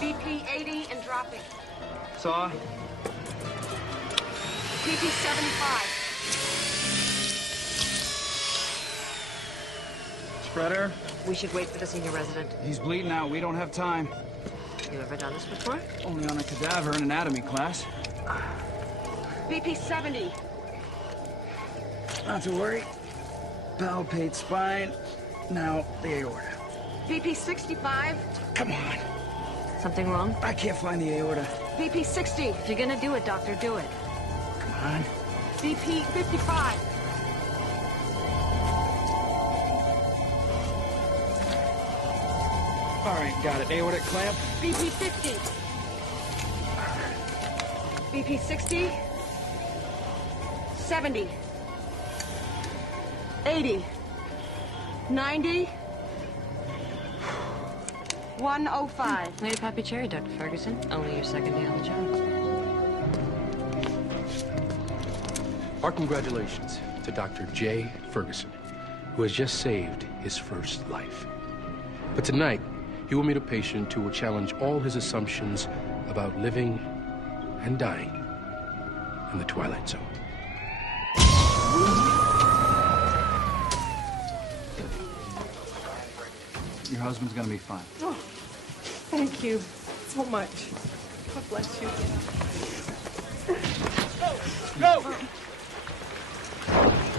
BP 80 and dropping. Saw. BP 75. Spreader. We should wait for the senior resident. He's bleeding out. We don't have time. You ever done this before? Only on a cadaver in anatomy class. BP 70. Not to worry. Palpate spine. Now the aorta. BP 65. Come on. Something wrong? I can't find the aorta. BP 60. If you're gonna do it, doctor, do it. Come on. BP 55. All right, got it. Aortic clamp. BP 50. BP 60. 70. 80. 90. 105. Lady Pappy Cherry, Dr. Ferguson. Only your second day on the job. Our congratulations to Dr. J. Ferguson, who has just saved his first life. But tonight, he will meet a patient who will challenge all his assumptions about living and dying in the Twilight Zone. Your husband's gonna be fine. Oh, thank you so much. God bless you. Go!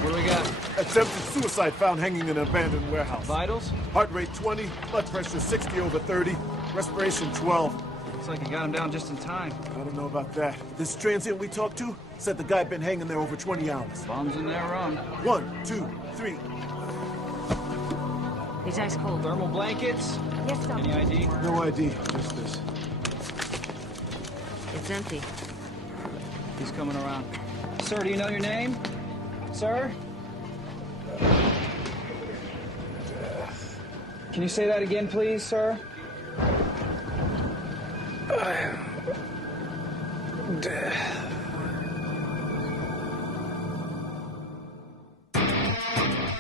What do we got? Attempted suicide found hanging in an abandoned warehouse. Vitals? Heart rate 20, blood pressure 60/30, respiration 12. Looks like you got him down just in time. I don't know about that. This transient we talked to said the guy been hanging there over 20 hours. Bombs in there wrong. 1, 2, 3. He's ice cold. Thermal blankets? Yes, doctor. Any ID? No ID, just this. It's empty. He's coming around. Sir, do you know your name? Sir? Can you say that again, please, sir?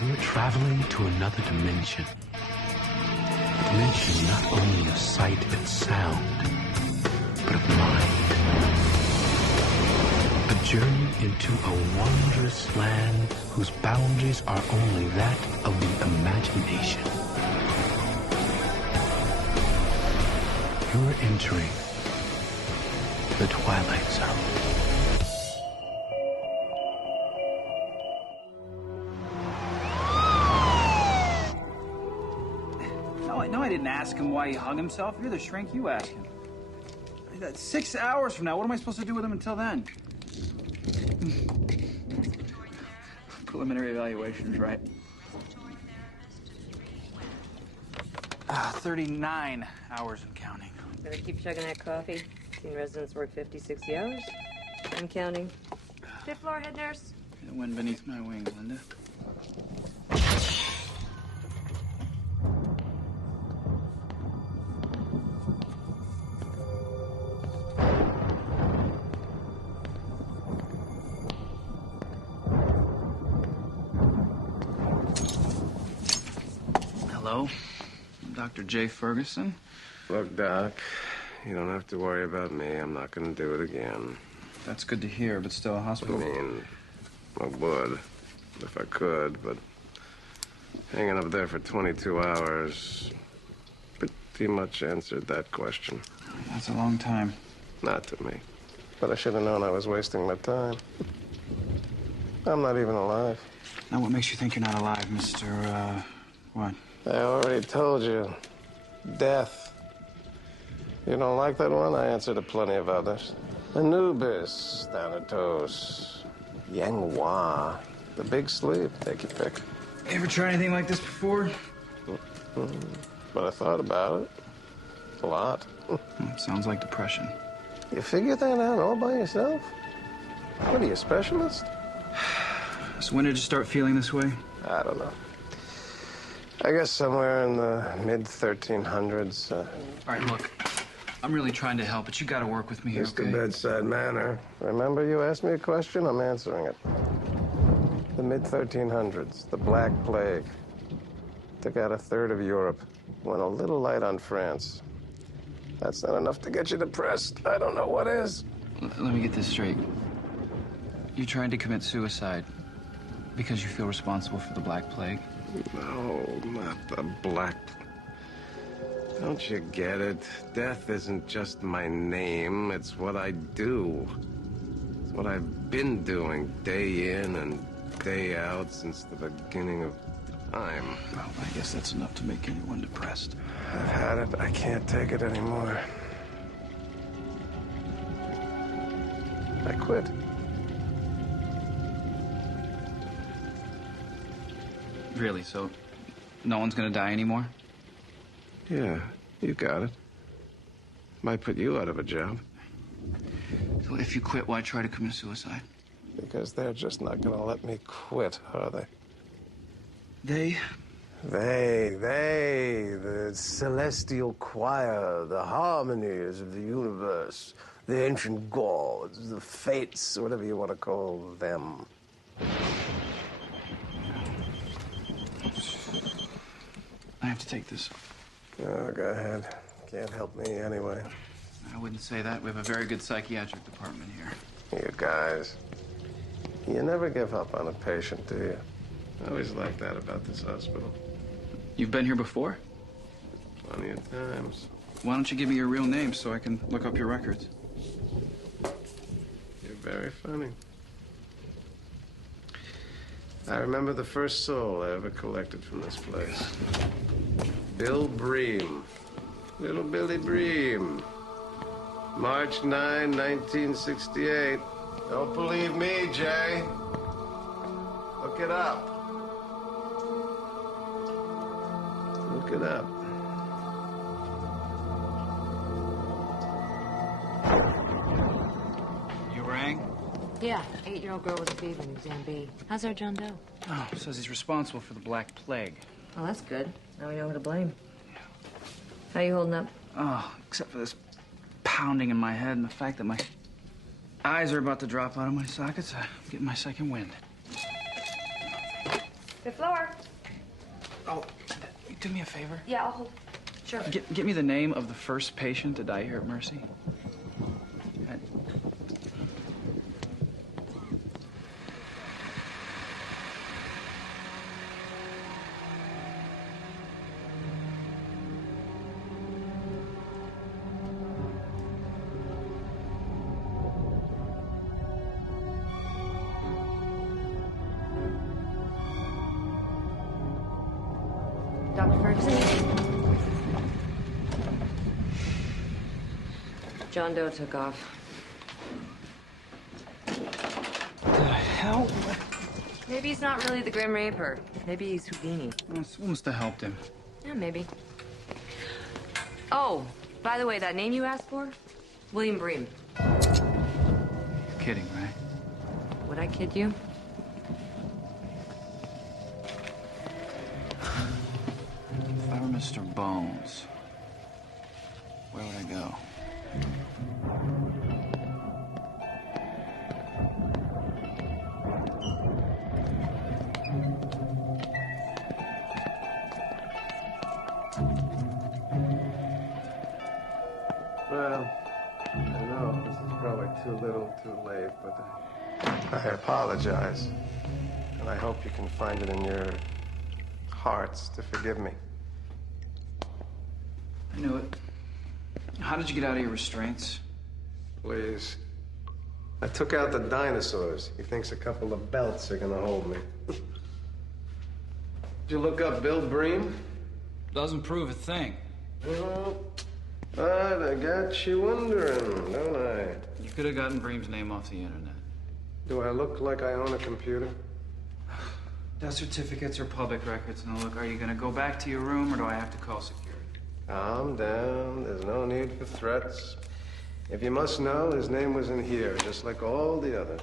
We're traveling to another dimension. A dimension not only of sight and sound, but of mind. A journey into a wondrous land whose boundaries are only that of the imagination. You're entering the Twilight Zone. No, I didn't ask him why he hung himself. You're the shrink, you ask him. 6 hours from now, what am I supposed to do with him until then? Preliminary evaluations, right? 39 hours and counting. Better keep chugging that coffee. Seen residents work 50, 60 hours. I'm counting. Fifth floor, head nurse. The wind beneath my wings, Linda. Hello, I'm Dr. J. Ferguson. Look, Doc, you don't have to worry about me. I'm not going to do it again. That's good to hear, but still a I hospital. mean, I would, if I could, but hanging up there for 22 hours pretty much answered that question. That's a long time. Not to me. But I should have known I was wasting my time. I'm not even alive. Now, what makes you think you're not alive, Mr. What? I already told you. Death. You don't like that one? I answered to plenty of others. Anubis, Thanatos, Yanghua, the big sleep. Take your pick. You ever try anything like this before? But I thought about it. A lot. Sounds like depression. You figured that out all by yourself? What are you, a specialist? So when did you start feeling this way? I don't know. I guess somewhere in the mid-1300s. All right, look. I'm really trying to help, but you gotta work with me here, Just a okay? bedside manner. Remember you asked me a question? I'm answering it. The mid-1300s, the Black Plague. Took out a third of Europe. Went a little light on France. That's not enough to get you depressed. I don't know what is. Let me get this straight. You tried to commit suicide because you feel responsible for the Black Plague? No, not the Black. Don't you get it? Death isn't just my name. It's what I do. It's what I've been doing day in and day out since the beginning of time. Well, I guess that's enough to make anyone depressed. I've had it. I can't take it anymore. I quit. Really? So no one's gonna die anymore? Yeah, you got it. Might put you out of a job. So if you quit, why try to commit suicide? Because they're just not gonna let me quit, are they? They? The celestial choir, the harmonies of the universe, the ancient gods, the fates, whatever you want to call them. I have to take this. Oh, go ahead. Can't help me anyway. I wouldn't say that. We have a very good psychiatric department here. You guys, you never give up on a patient, do you? I always like that about this hospital. You've been here before? Plenty of times. Why don't you give me your real name so I can look up your records? You're very funny. I remember the first soul I ever collected from this place. Bill Bream. Little Billy Bream. March 9, 1968. Don't believe me, Jay. Look it up. Look it up. You rang? Yeah, 8-year-old girl with a fever in exam B. How's our John Doe? Oh, says he's responsible for the Black Plague. Oh, that's good. Now we know who to blame. How you holding up? Oh, except for this pounding in my head and the fact that my eyes are about to drop out of my sockets. I'm getting my second wind. Fifth floor. Oh, do me a favor. Yeah, I'll hold. Sure. Get me the name of the first patient to die here at Mercy. Dr. Ferguson? John Doe took off. The hell? Maybe he's not really the Grim Reaper. Maybe he's Houdini. This must have helped him. Yeah, maybe. Oh, by the way, that name you asked for? William Bream. You're kidding, right? Would I kid you? If I were Mr. Bones, where would I go? Well, I know this is probably too little, too late, but I apologize. And I hope you can find it in your hearts to forgive me. I knew it. How did you get out of your restraints? Please. I took out the dinosaurs. He thinks a couple of belts are gonna hold me. Did you look up Bill Bream? Doesn't prove a thing. Well, I got you wondering, don't I? You could have gotten Bream's name off the internet. Do I look like I own a computer? Death certificates are public records. Now look, are you gonna go back to your room or do I have to call security? Calm down. There's no need for threats. If you must know, his name was in here, just like all the others.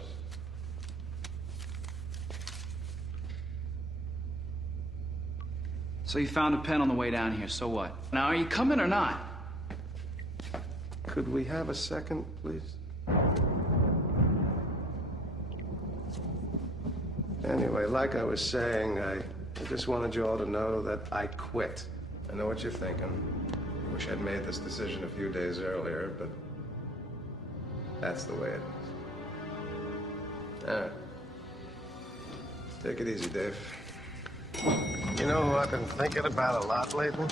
So you found a pen on the way down here, so what? Now, are you coming or not? Could we have a second, please? Anyway, like I was saying, I just wanted you all to know that I quit. I know what you're thinking. Wish I'd made this decision a few days earlier, but that's the way it is. All right. Take it easy, Dave. You know who I've been thinking about a lot lately?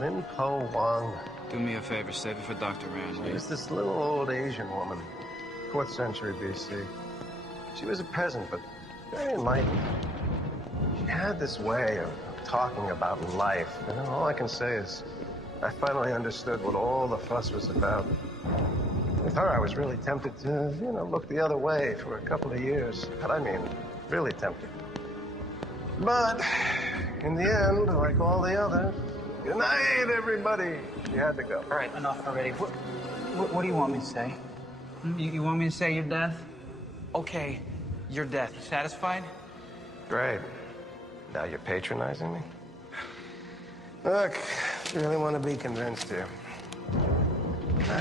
Lin Po Wang. Do me a favor, save it for Dr. Rand. She's this little old Asian woman, 4th century BC. She was a peasant, but very enlightened. She had this way of talking about life. And all I can say is I finally understood what all the fuss was about. With her, I was really tempted to, look the other way for a couple of years. But I mean, really tempted. But in the end, like all the others, good night, everybody. She had to go. All right, enough already. What do you want me to say? You want me to say your death? Okay, your death. You satisfied? Great. Now you're patronizing me? Look, you really want to be convinced here.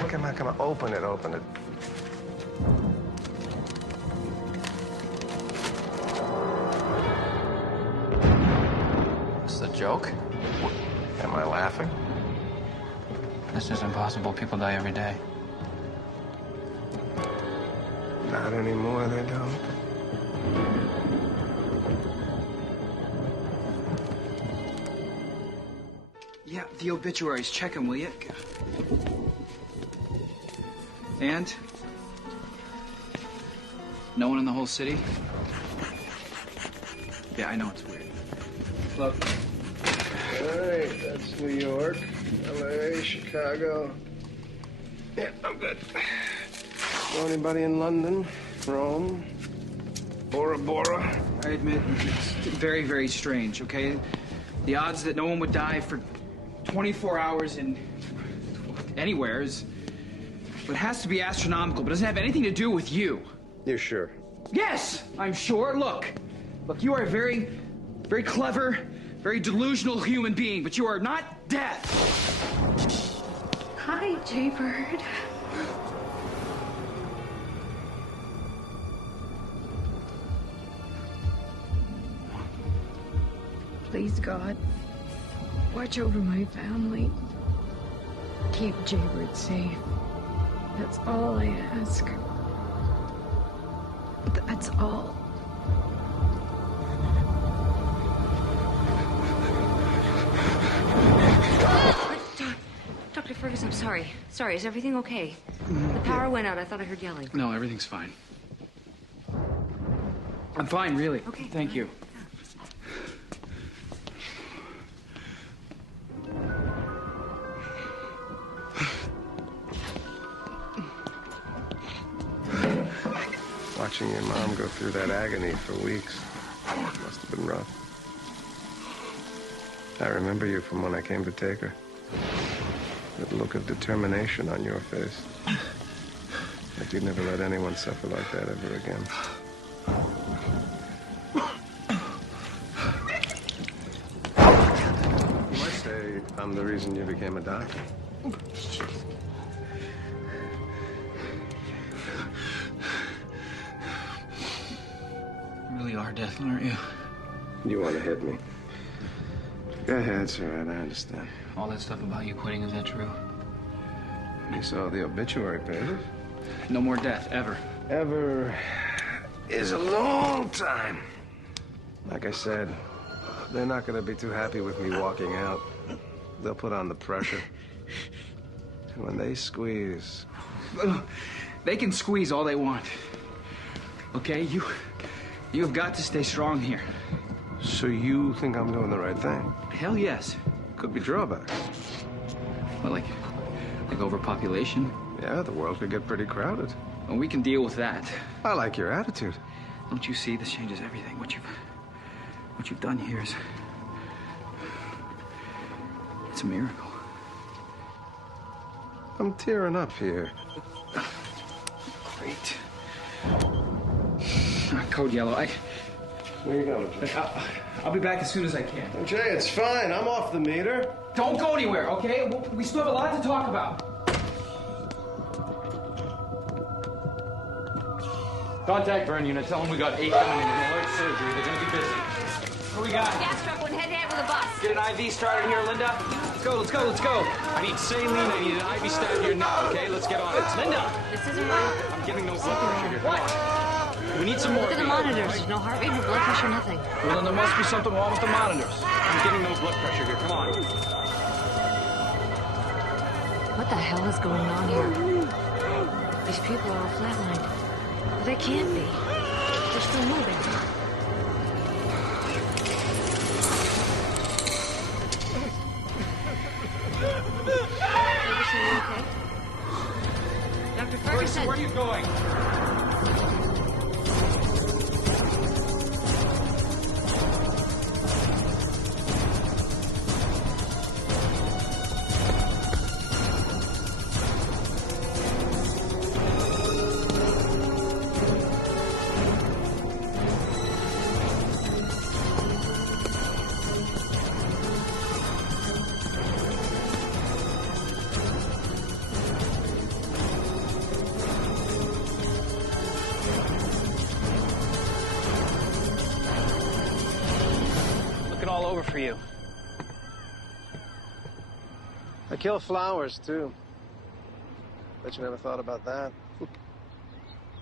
Come on. Open it. It's a joke? Am I laughing? This is impossible. People die every day. Not anymore, they don't. Yeah, the obituaries. Check them, will you? And? No one in the whole city? Yeah, I know it's weird. Look. All right, that's New York, LA, Chicago. Yeah, I'm good. Know anybody in London, Rome, Bora Bora? I admit, it's very, very strange, okay? The odds that no one would die for 24 hours in anywhere is... It has to be astronomical, but it doesn't have anything to do with you. You're sure? Yes, I'm sure. Look, you are a very, very clever, very delusional human being, but you are not death. Hi, Jaybird. Please, God, watch over my family. Keep Jaybird safe. That's all I ask. That's all. Dr. Ferguson, I'm sorry. Sorry, is everything okay? The power went out. I thought I heard yelling. No, everything's fine. I'm fine, really. Okay. Thank you. Watching your mom go through that agony for weeks must have been rough. I remember you from when I came to take her. That look of determination on your face. Like you'd never let anyone suffer like that ever again. You might say I'm the reason you became a doctor. You really are death, aren't you? You want to hit me? Go ahead, it's all right, I understand. All that stuff about you quitting, is that true? You saw the obituary pages? No more death, ever. Ever is a long time. Like I said, they're not going to be too happy with me walking out. They'll put on the pressure. And when they squeeze... They can squeeze all they want. Okay, you've got to stay strong here. So you think I'm doing the right thing? Hell yes. Could be drawbacks. Well, like overpopulation. Yeah, the world could get pretty crowded. Well, we can deal with that. I like your attitude. Don't you see? This changes everything. What you've done here is... It's a miracle. I'm tearing up here. Great. Code yellow. Where you going, Jay? I'll be back as soon as I can. Jay, it's fine. I'm off the meter. Don't go anywhere, okay? We still have a lot to talk about. Contact burn unit. Tell them we got 8 coming in an alert surgery. They're gonna be busy. What do we got? Gas truck went head-to-head with a bus. Get an IV started here, Linda. let's go, let's go. I need saline, I need an IV stab here now, okay? Let's get on it. Linda! This isn't right. I'm getting no blood pressure here. Come on. We need some more. Look at the monitors. There's no heart rate, no blood pressure, nothing. Well, then there must be something wrong with the monitors. I'm getting no blood pressure here. Come on. What the hell is going on here? These people are all flatlined. They can't be. They're still moving. Ferguson, you okay? Dr. Ferguson! Where are you going? All over for you. I kill flowers, too. Bet you never thought about that.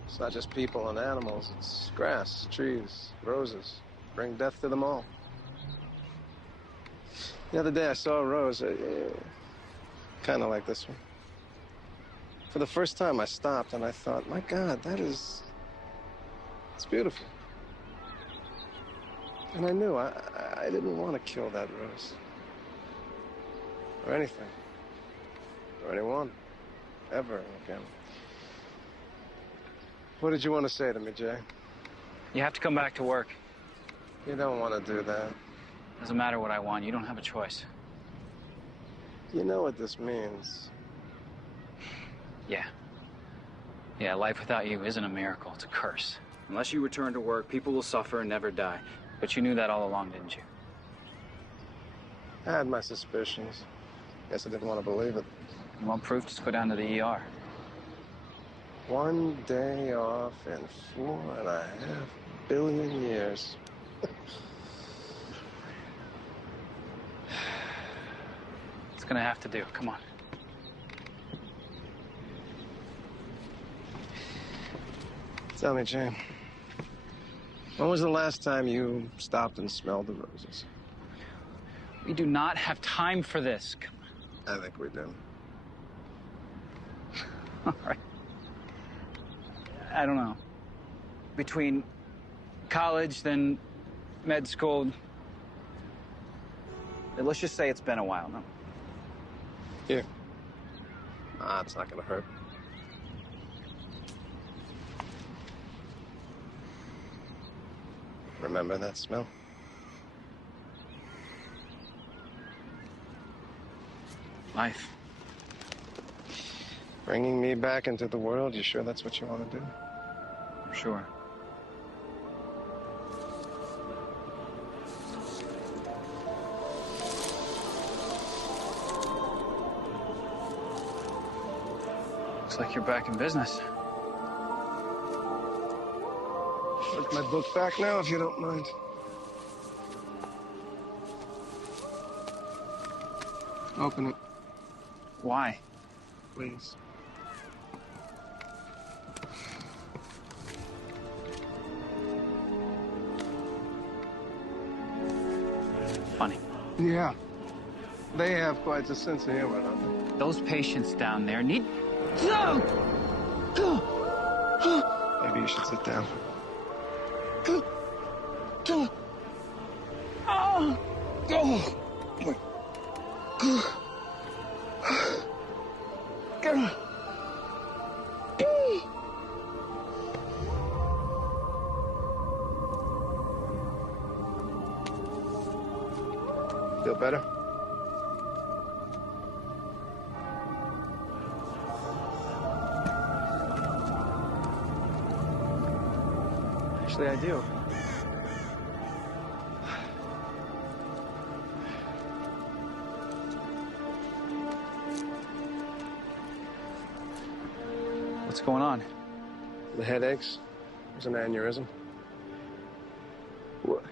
It's not just people and animals. It's grass, trees, roses. Bring death to them all. The other day I saw a rose, kind of like this one. For the first time I stopped and I thought, my God, it's beautiful. And I knew I didn't want to kill that rose. Or anything. Or anyone. Ever again. What did you want to say to me, Jay? You have to come back to work. You don't want to do that. Doesn't matter what I want. You don't have a choice. You know what this means. Yeah. Yeah, life without you isn't a miracle. It's a curse. Unless you return to work, people will suffer and never die. But you knew that all along, didn't you? I had my suspicions. Guess I didn't want to believe it. You want proof? Just go down to the ER. 1 day off in 4.5 billion years. It's gonna have to do. Come on. Tell me, Jay. When was the last time you stopped and smelled the roses? We do not have time for this. Come I think we do. on. All right. I don't know. Between college, then med school. Let's just say it's been a while, no? Here. It's not gonna hurt. Remember that smell? Life. Bringing me back into the world, you sure that's what you want to do? I'm sure. Looks like you're back in business. Take my book back now, if you don't mind. Open it, Why? please. Funny. Yeah. They have quite a sense of humor, don't they? Those patients down there need... Maybe you should sit down. Feel better? Actually, I do. What's going on? The headaches. There's an aneurysm. What?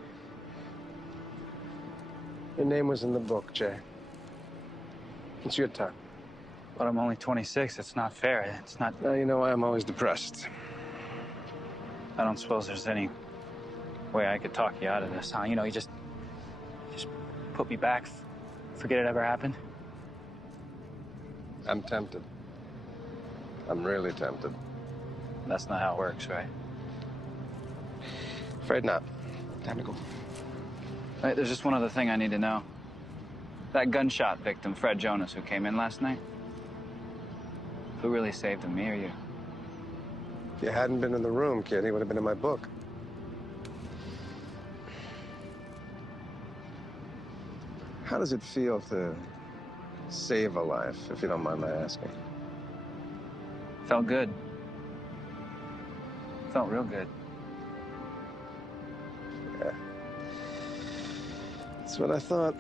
Your name was in the book, Jay. It's your time. But I'm only 26. It's not fair. It's not... Now you know why I'm always depressed. I don't suppose there's any way I could talk you out of this, huh? You know, you just put me back, forget it ever happened. I'm tempted. I'm really tempted. That's not how it works, right? Afraid not. Time to go. Wait, there's just one other thing I need to know. That gunshot victim, Fred Jonas, who came in last night, who really saved him, me or you? If you hadn't been in the room, kid, he would have been in my book. How does it feel to save a life, if you don't mind my asking? Felt good. Felt real good. Yeah. That's what I thought.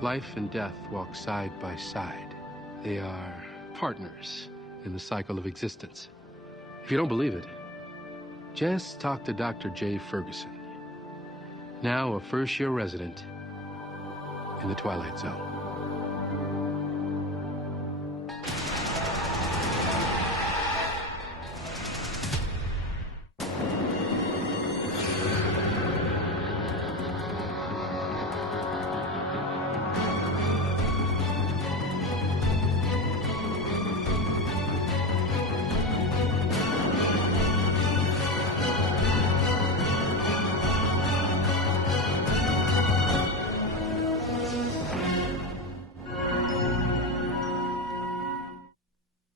Life and death walk side by side. They are partners in the cycle of existence. If you don't believe it, just talk to Dr. J. Ferguson, now a first-year resident in the Twilight Zone.